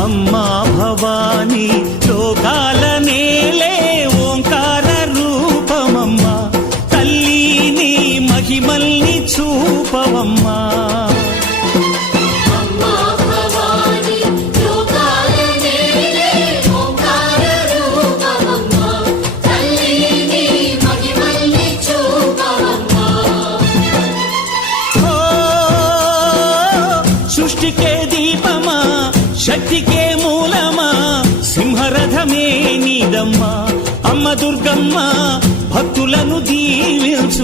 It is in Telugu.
అమ్మా భవాని లోకాల నేలే ఓంకార రూపమమ్మా తల్లి నీ మహిమల్ని చూపవమ్మా సృష్టికే దీపమా శక్తికే మూలమా సింహరథమే నీదమ్మా అమ్మ దుర్గమ్మ భక్తులను దీవించు